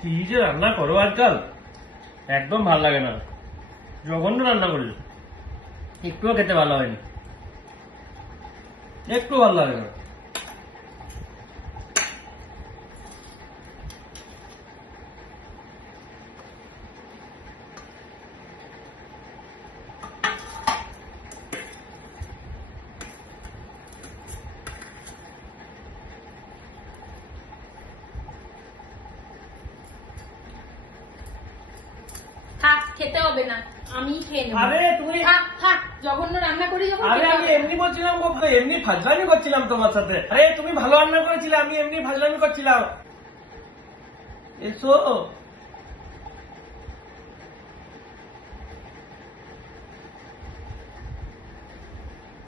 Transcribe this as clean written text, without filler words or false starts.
কি যে রান্না করো আজকাল, একদম ভাল লাগে না। জঘন্য রান্না করলে, একটুও খেতে ভালো হয়নি, একটু ভালো লাগে না। থাক, খেতে হবে না, আমি খেয়ে নেবো। আরে তুমি, থাক থাক, জঘন্য রান্না করি যখন আরে খেতে আমি হবে না। এমনি বলছিলাম গো, এমনি ফাজলামি করছিলাম তোমার সাথে। আরে তুমি ভালো রান্না করেছিলে, আমি এমনি ফাজলামি করছিলাম। এসো।